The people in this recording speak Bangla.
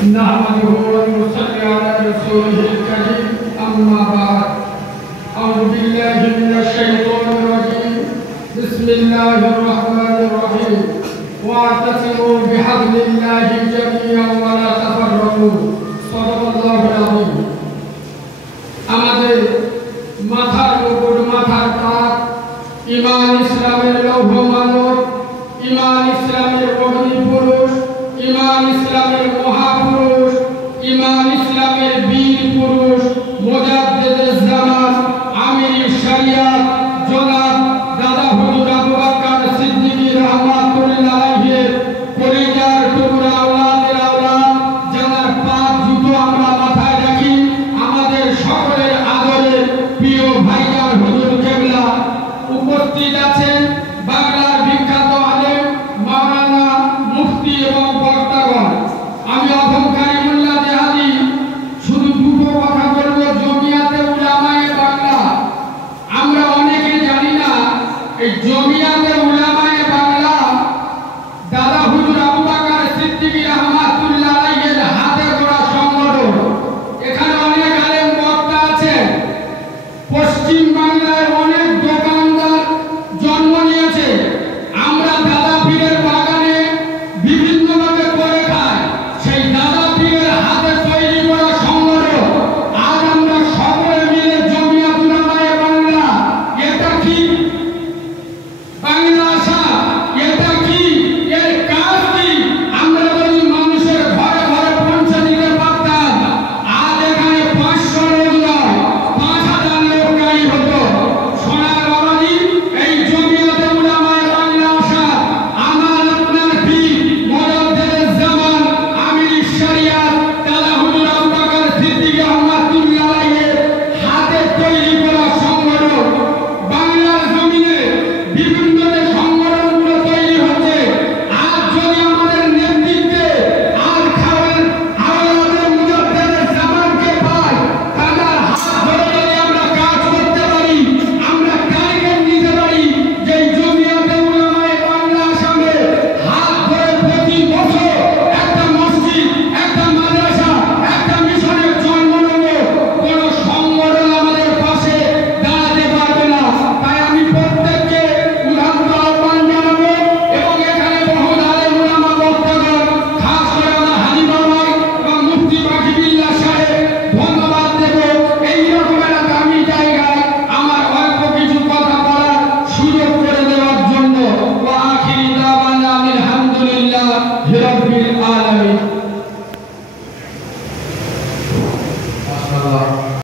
نحمده ونصلي على رسوله الكريم أما بعد أعوذ بالله من الشيطان الرجيم بسم الله الرحمن الرحيم واعتصموا بحبل الله جميعا ولا تفرقوا صدق الله العظيم আমাদের মাথার উপর মাথার তাজ ঈমান ইসলামের লৌহ মানব ঈমান ইসলামের অগ্নি পুরুষ ঈমান ইসলামের মহাপুরুষ ঈমান ইসলামের বীর পুরুষ মুজাদ্দিদুজ জামান আমির শরিয়াত জনাব দাদা হুজুর আবু বকর সিদ্দিক রাহমাতুল্লাহ আলাইহির পরিবার টুকরা আওলাদের আওলাদ যারা পাঁচ জুতো আমরা মাথায় রাখি আমাদের সকলের আদরের প্রিয় ভাইজান হুজুর কেবলা উপস্থিত আছেন বাংলার বিখ্যাত আলেম মাওলানা মুফতি এবং বক্তাগণ আমি অধমকারী মোল্লা দেহাদি শুধু দুটো কথা বলবো জমিয়াতে উলামায়ে বাংলা আমরা অনেকে জানি না এই জমিয়াতে উলামায়ে বাংলা দাদা হুজুর আবু বকর সিদ্দিক রাহমাতুল্লাহ আলাইহির হাতে গড়া সংগঠন এখানে অনেক আলেম বক্তা আছেন পশ্চিম বাংলার অনেক দোকানদার জন্ম নিয়েছে আমরা দাদা পীরের বাগানে বিভিন্নভাবে করে খাই সেই দাদা পীরের হাতে তৈরি করা সংগঠন আজ আমরা সকলে মিলে জমিয়াত উলামায়ে বাংলা এটা কি বাংলা ভাষা এটা কি এর কাজ কি আমরা যদি মানুষের ঘরে ঘরে পৌঁছে দিতে পারতাম আজ এখানে 500 লোক নয় 5000 লোক গাই হতো সোনার বাবাজি এই জমিয়াতে উলামায়ে বাংলা আসা আমার আপনার পীর মুজাদ্দিদুজ জামান আমির শরিয়াত দাদা হুজুর আবু বকর সিদ্দিক রাহমাতুল্লাহ আলাইহির হাতে তৈরি করা সংগঠন বাংলার জমিনে বিভিন্ন যে সংগঠনগুলো তৈরি হচ্ছে আজ যদি আমাদের নেতৃত্বে আল খাওয়ার আওলাদের মুজাদ্দিদুজ জামানকে পাই তাদের হাত ধরে যদি আমরা কাজ করতে পারি আমরা টার্গেট নিতে পারি যে জমিয়াতে উলামায়ে বাংলা আসামে হাত ধরে প্রতি বছর একটা মসজিদ একটা মাদ্রাসা একটা মিশনের জন্ম নেব কোনো সংগঠন আমাদের পাশে দাঁড়াতে পারবে না তাই আমি প্রত্যেককে উদাত্ত আহ্বান জানাবো এবং এখানে বহু আলেম উলামা বক্তাগণ খাস করে আমার হাজী বাবা এবং মুফতি বাকিবিল্লাহ সাহেব ধন্যবাদ দেব এই রকম একটা দামি জায়গায় আমার অল্প কিছু কথা বলার সুযোগ করে দেওয়ার জন্য ওয়া আখিরি দাওয়ানা আলহামদুলিল্লাহি রাব্বিল আলামিন। মাশাআল্লাহ।